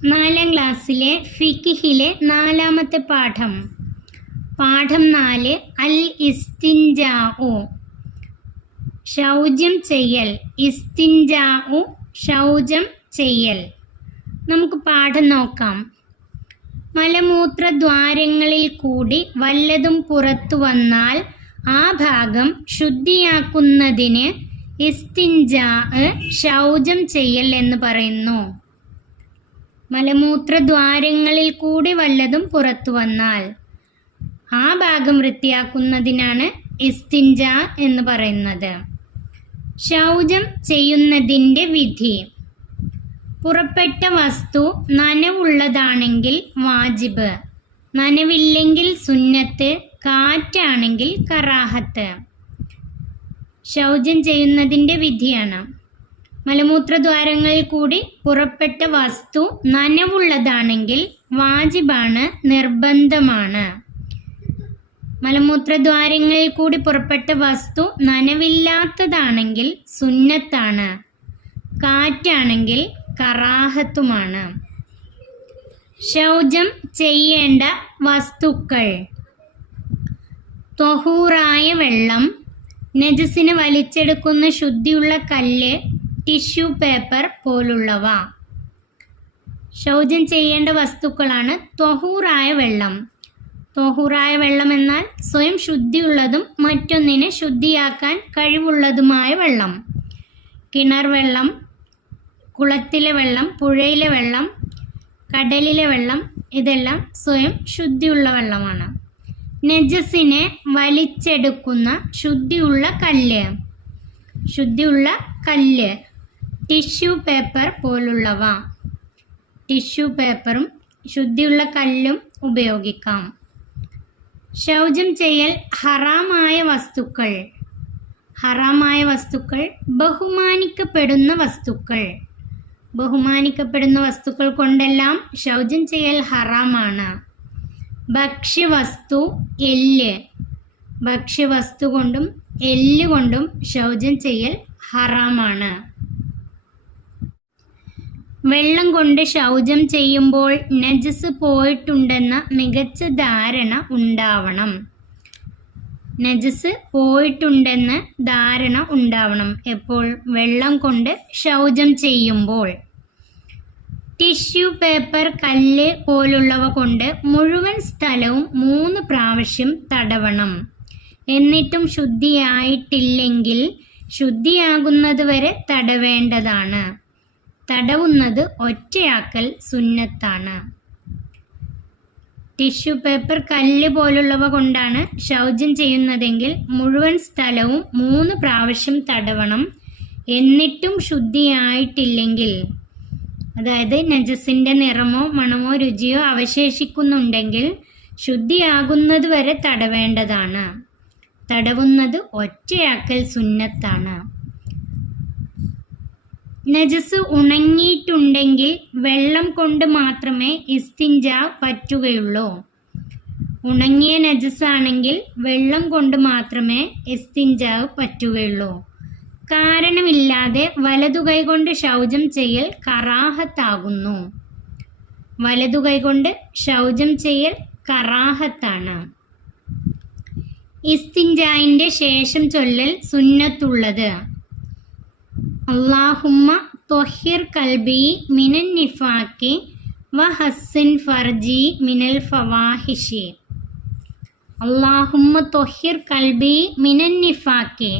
4ാം ക്ലാസ്സിലെ ഫിഖിലെ 4ാമത്തെ പാഠം 4 അൽ ഇസ്തിൻജാഉ ശൗചം ചെയ്യൽ. ഇസ്തിൻജാഉ ശൗചം ചെയ്യൽ. നമുക്ക് പാഠം നോക്കാം. മലമൂത്രദ്വാരങ്ങളിൽ കൂടി വല്ലതും പുറത്തു വന്നാൽ ആ ഭാഗം ശുദ്ധിയാക്കുന്നതിന് ഇസ്തിൻജാ ശൗചം ചെയ്യൽ എന്ന് പറയുന്നു. മലമൂത്രദ്വാരങ്ങളിൽ കൂടി വല്ലതും പുറത്തു വന്നാൽ ആ ഭാഗം വൃത്തിയാക്കുന്നതിനാണ് ഇസ്തിൻജാ എന്ന് പറയുന്നത്. ശൗചം ചെയ്യുന്നതിൻ്റെ വിധി: പുറപ്പെട്ട വസ്തു നനവുള്ളതാണെങ്കിൽ വാജിബ്, നനവില്ലെങ്കിൽ സുന്നത്ത്, കാറ്റാണെങ്കിൽ കറാഹത്ത്. ശൗചം ചെയ്യുന്നതിൻ്റെ വിധിയാണ്. മലമൂത്രദ്വാരങ്ങളിൽ കൂടി പുറപ്പെട്ട വസ്തു നനവുള്ളതാണെങ്കിൽ വാജിബാണ്, നിർബന്ധമാണ്. മലമൂത്രദ്വാരങ്ങളിൽ കൂടി പുറപ്പെട്ട വസ്തു നനവില്ലാത്തതാണെങ്കിൽ സുന്നത്താണ്, കാറ്റാണെങ്കിൽ കറാഹത്തുമാണ്. ശൗചം ചെയ്യേണ്ട വസ്തുക്കൾ: ത്വഹൂറായ വെള്ളം, നജസിനെ വലിച്ചെടുക്കുന്ന ശുദ്ധിയുള്ള കല്ല്, ടിഷ്യൂ പേപ്പർ പോലുള്ളവ. ശൗചം ചെയ്യേണ്ട വസ്തുക്കളാണ് ത്വഹൂറായ വെള്ളം. ത്വഹൂറായ വെള്ളം എന്നാൽ സ്വയം ശുദ്ധിയുള്ളതും മറ്റൊന്നിനെ ശുദ്ധിയാക്കാൻ കഴിവുള്ളതുമായ വെള്ളം. കിണർ വെള്ളം, കുളത്തിലെ വെള്ളം, പുഴയിലെ വെള്ളം, കടലിലെ വെള്ളം, ഇതെല്ലാം സ്വയം ശുദ്ധിയുള്ള വെള്ളമാണ്. നജസിനെ വലിച്ചെടുക്കുന്ന ശുദ്ധിയുള്ള കല്ല്, ശുദ്ധിയുള്ള കല്ല്, ടിഷ്യൂ പേപ്പർ പോലുള്ളവ. ടിഷ്യൂ പേപ്പറും ശുദ്ധിയുള്ള കല്ലും ഉപയോഗിക്കാം. ശൗചം ചെയ്യൽ ഹറാമായ വസ്തുക്കൾ: ഹറാമായ വസ്തുക്കൾ ബഹുമാനിക്കപ്പെടുന്ന വസ്തുക്കൾ. ബഹുമാനിക്കപ്പെടുന്ന വസ്തുക്കൾ കൊണ്ടെല്ലാം ശൗചം ചെയ്യൽ ഹറാമാണ്. ഭക്ഷ്യവസ്തു എല്ല്, ഭക്ഷ്യവസ്തു കൊണ്ടും എല്ല് കൊണ്ടും ശൗചം ചെയ്യൽ ഹറാമാണ്. വെള്ളം കൊണ്ട് ശൗചം ചെയ്യുമ്പോൾ നജസ് പോയിട്ടുണ്ടെന്ന മികച്ച ധാരണ ഉണ്ടാവണം. നജസ് പോയിട്ടുണ്ടെന്ന് ധാരണ ഉണ്ടാവണം എപ്പോൾ? വെള്ളം കൊണ്ട് ശൗചം ചെയ്യുമ്പോൾ. ടിഷ്യൂ പേപ്പർ, കല്ല് പോലുള്ളവ കൊണ്ട് മുഴുവൻ സ്ഥലവും 3 പ്രാവശ്യം തടവണം. എന്നിട്ടും ശുദ്ധിയായിട്ടില്ലെങ്കിൽ ശുദ്ധിയാകുന്നത് വരെ തടവേണ്ടതാണ്. തടവുന്നത് ഒറ്റയാക്കൽ സുന്നത്താണ്. ടിഷ്യൂ പേപ്പർ, കല്ല് പോലുള്ളവ കൊണ്ടാണ് ശൗചം ചെയ്യുന്നതെങ്കിൽ മുഴുവൻ സ്ഥലവും 3 പ്രാവശ്യം തടവണം. എന്നിട്ടും ശുദ്ധിയായിട്ടില്ലെങ്കിൽ, അതായത് നജസിൻ്റെ നിറമോ മണമോ രുചിയോ അവശേഷിക്കുന്നുണ്ടെങ്കിൽ ശുദ്ധിയാകുന്നത് വരെ തടവേണ്ടതാണ്. തടവുന്നത് ഒറ്റയാക്കൽ സുന്നത്താണ്. നജസ് ഉണങ്ങിയിട്ടുണ്ടെങ്കിൽ വെള്ളം കൊണ്ട് മാത്രമേ ഇസ്തിൻജാ പറ്റുകയുള്ളൂ. ഉണങ്ങിയ നജസാണെങ്കിൽ വെള്ളം കൊണ്ട് മാത്രമേ ഇസ്തിൻജാ പറ്റുകയുള്ളൂ. കാരണമില്ലാതെ വലതുകൈ കൊണ്ട് ശൗചം ചെയ്യൽ കറാഹത്താകുന്നു. വലതുകൈ കൊണ്ട് ശൗചം ചെയ്യൽ കറാഹത്താണ്. ഇസ്തിൻജായിൻ്റെ ശേഷം ചൊല്ലൽ സുന്നത്തുള്ളത്: അല്ലാഹുമ്മ ത്വഹിർ കൽബി മിനൻ നിഫാഖി വഹസ്സിൻ ഫർജി മിനൽ ഫവാഹിഷി. അല്ലാഹുമ്മ ത്വഹിർ കൽബി മിനൻ നിഫാഖി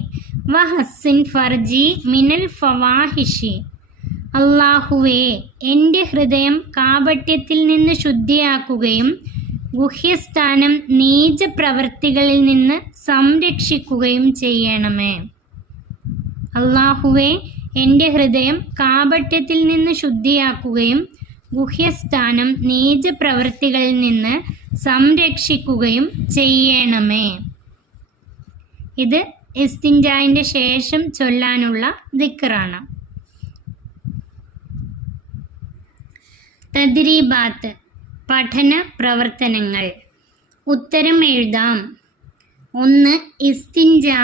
വഹസ്സിൻ ഫർജി മിനൽ ഫവാഹിഷി. അല്ലാഹുവേ, എൻ്റെ ഹൃദയം കാപട്യത്തിൽ നിന്ന് ശുദ്ധിയാക്കുകയും ഗുഹ്യസ്ഥാനം നീച പ്രവൃത്തികളിൽ നിന്ന് സംരക്ഷിക്കുകയും ചെയ്യണമേ. അല്ലാഹുവേ, എൻ്റെ ഹൃദയം കാപട്യത്തിൽ നിന്ന് ശുദ്ധിയാക്കുകയും ഗുഹ്യസ്ഥാനം നീച പ്രവൃത്തികളിൽ നിന്ന് സംരക്ഷിക്കുകയും ചെയ്യണമേ. ഇത് ഇസ്തിൻജായിൻ്റെ ശേഷം ചൊല്ലാനുള്ള ദിക്റാണ്. തദ്രീബാത്ത് പഠന പ്രവർത്തനങ്ങൾ. ഉത്തരം എഴുതാം. 1. ഇസ്തിൻജാ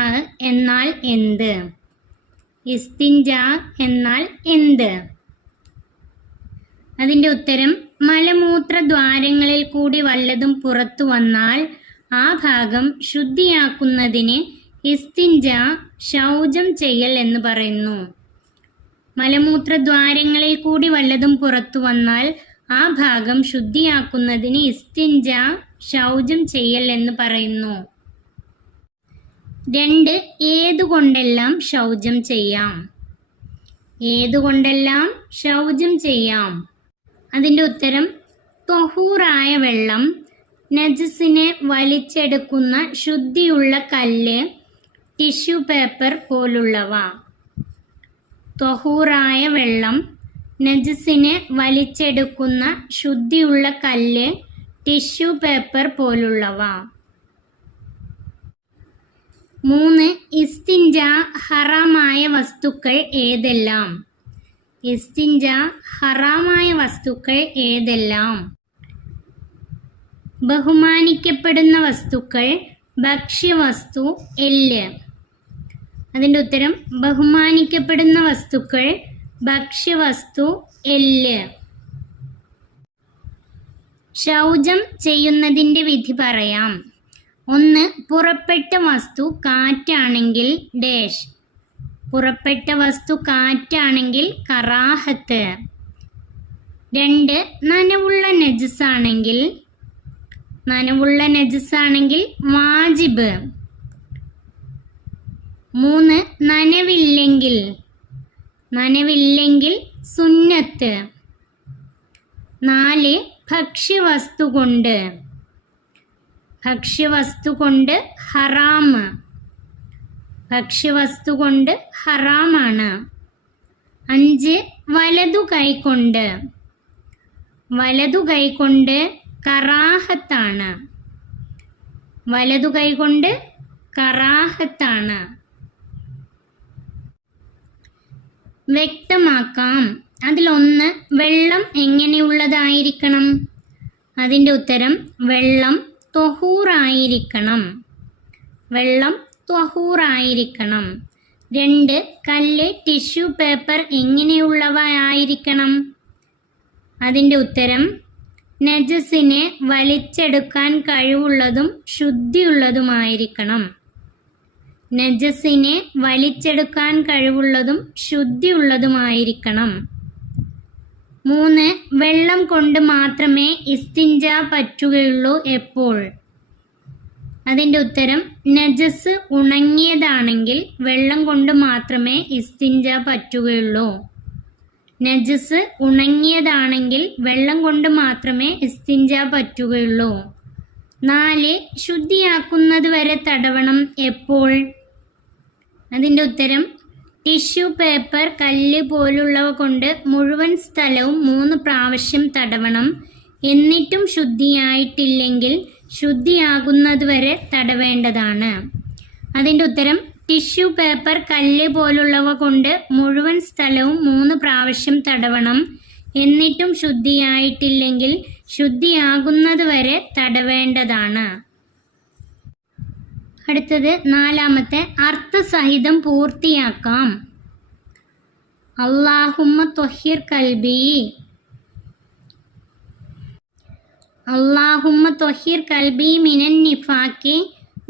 എന്നാൽ എന്ത്? ഇസ്തിൻജാ എന്നാൽ എന്ത്? അതിൻ്റെ ഉത്തരം മലമൂത്രദ്വാരങ്ങളിൽ കൂടി വല്ലതും പുറത്തു വന്നാൽ ആ ഭാഗം ശുദ്ധിയാക്കുന്നതിന് ഇസ്തിഞ്ച ശൗചം ചെയ്യൽ എന്ന് പറയുന്നു. മലമൂത്രദ്വാരങ്ങളിൽ കൂടി വല്ലതും പുറത്തു വന്നാൽ ആ ഭാഗം ശുദ്ധിയാക്കുന്നതിന് ഇസ്തിഞ്ച ശൗചം ചെയ്യൽ എന്ന് പറയുന്നു. 2. ഏതുകൊണ്ടെല്ലാം ശൗചം ചെയ്യാം? ഏതുകൊണ്ടെല്ലാം ശൗചം ചെയ്യാം? അതിൻ്റെ ഉത്തരം ത്വഹൂറായ വെള്ളം, നജസിനെ വലിച്ചെടുക്കുന്ന ശുദ്ധിയുള്ള കല്ല്, ടിഷ്യൂ പേപ്പർ പോലുള്ളവ. ത്വഹൂറായ വെള്ളം, നജസിനെ വലിച്ചെടുക്കുന്ന ശുദ്ധിയുള്ള കല്ല്, ടിഷ്യൂ പേപ്പർ പോലുള്ളവ. 3. ഇസ്തിഞ്ച ഹറാമായ വസ്തുക്കൾ ഏതെല്ലാം? ഇസ്തിഞ്ച ഹറാമായ വസ്തുക്കൾ ഏതെല്ലാം? ബഹുമാനിക്കപ്പെടുന്ന വസ്തുക്കൾ, ഭക്ഷ്യവസ്തു, എല്ല്. അതിൻ്റെ ഉത്തരം ബഹുമാനിക്കപ്പെടുന്ന വസ്തുക്കൾ, ഭക്ഷ്യവസ്തു, എല്ല്. ശൗചം ചെയ്യുന്നതിൻ്റെ വിധി പറയാം. 1. പുറപ്പെട്ട വസ്തു കാറ്റാണെങ്കിൽ ഡാഷ്. പുറപ്പെട്ട വസ്തു കാറ്റാണെങ്കിൽ കറാഹത്ത്. 2. നനവുള്ള നജസാണെങ്കിൽ വാജിബ്. 3. നനവില്ലെങ്കിൽ സുന്നത്ത്. 4. ഭക്ഷ്യവസ്തു കൊണ്ട് ഹറാം. ഭക്ഷ്യവസ്തു കൊണ്ട് ഹറാമാണ്. 5. വലതു കൈകൊണ്ട് കറാഹത്താണ്. വലതു കൈകൊണ്ട് കറാഹത്താണ്. വ്യക്തമാക്കാം. അതിലൊന്ന്, വെള്ളം എങ്ങനെയുള്ളതായിരിക്കണം? അതിൻ്റെ ഉത്തരം വെള്ളം ത്വഹൂറായിരിക്കണം. വെള്ളം ത്വഹൂറായിരിക്കണം. 2. കല്ല്, ടിഷ്യൂ പേപ്പർ എങ്ങനെയുള്ളവ ആയിരിക്കണം? അതിൻ്റെ ഉത്തരം നജസിനെ വലിച്ചെടുക്കാൻ കഴിവുള്ളതും ശുദ്ധിയുള്ളതുമായിരിക്കണം. നജസിനെ വലിച്ചെടുക്കാൻ കഴിവുള്ളതും ശുദ്ധിയുള്ളതുമായിരിക്കണം. 3. വെള്ളം കൊണ്ട് മാത്രമേ ഇസ്തിഞ്ച പറ്റുകയുള്ളൂ എപ്പോൾ? അതിൻ്റെ ഉത്തരം നജസ് ഉണങ്ങിയതാണെങ്കിൽ വെള്ളം കൊണ്ട് മാത്രമേ ഇസ്തിഞ്ച പറ്റുകയുള്ളൂ. നജസ് ഉണങ്ങിയതാണെങ്കിൽ വെള്ളം കൊണ്ട് മാത്രമേ ഇസ്തിഞ്ച പറ്റുകയുള്ളൂ. 4. ശുദ്ധിയാക്കുന്നത് വരെ തടവണം എപ്പോൾ? അതിൻ്റെ ഉത്തരം ടിഷ്യൂ പേപ്പർ, കല്ല് പോലുള്ളവ കൊണ്ട് മുഴുവൻ സ്ഥലവും 3 പ്രാവശ്യം തടവണം. എന്നിട്ടും ശുദ്ധിയായിട്ടില്ലെങ്കിൽ ശുദ്ധിയാകുന്നത് വരെ തടവേണ്ടതാണ്. അതിൻ്റെ ഉത്തരം ടിഷ്യൂ പേപ്പർ, കല്ല് പോലുള്ളവ കൊണ്ട് മുഴുവൻ സ്ഥലവും 3 പ്രാവശ്യം തടവണം. എന്നിട്ടും ശുദ്ധിയായിട്ടില്ലെങ്കിൽ ശുദ്ധിയാകുന്നത് വരെ തടവേണ്ടതാണ്. അടുത്തത് 4. അർത്ഥസഹിതം പൂർത്തിയാക്കാം. അല്ലാഹുമ്മ ത്വഹിർ കൽബി. അല്ലാഹുമ്മ ത്വഹിർ കൽബി മിനൻ നിഫാഖി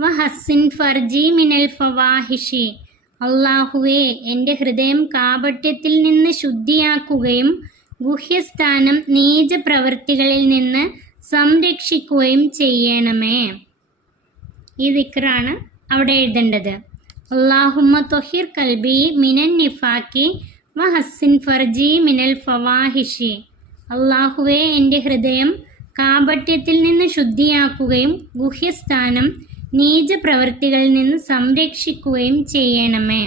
വഹസ്സിൻ ഫർജി മിനൽ ഫവാഹിഷി. അല്ലാഹുവേ, എൻ്റെ ഹൃദയം കാപട്യത്തിൽ നിന്ന് ശുദ്ധിയാക്കുകയും ഗുഹ്യസ്ഥാനം നീച പ്രവൃത്തികളിൽ നിന്ന് സംരക്ഷിക്കുകയും ചെയ്യണമേ. ഈ ദിക്റാണ് അവിടെ എഴുതേണ്ടത്. അല്ലാഹുമ്മ ത്വഹിർ കൽബി മിനൻ നിഫാഖി വഹസ്സിൻ ഫർജി മിനൽ ഫവാഹിഷി. അല്ലാഹുവേ, എൻ്റെ ഹൃദയം കാപട്യത്തിൽ നിന്ന് ശുദ്ധിയാക്കുകയും ഗുഹ്യസ്ഥാനം നീച പ്രവൃത്തികളിൽ നിന്ന് സംരക്ഷിക്കുകയും ചെയ്യണമേ.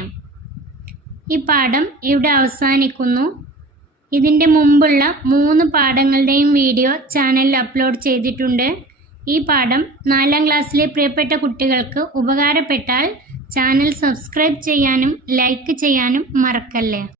ഈ പാഠം ഇവിടെ അവസാനിക്കുന്നു. ഇതിൻ്റെ മുമ്പുള്ള 3 പാഠങ്ങളുടെയും വീഡിയോ ചാനലിൽ അപ്ലോഡ് ചെയ്തിട്ടുണ്ട്. ഈ പാഠം 4ാം ക്ലാസ്സിലെ പ്രിയപ്പെട്ട കുട്ടികൾക്ക് ഉപകാരപ്പെട്ടാൽ ചാനൽ സബ്സ്ക്രൈബ് ചെയ്യാനും ലൈക്ക് ചെയ്യാനും മറക്കല്ലേ.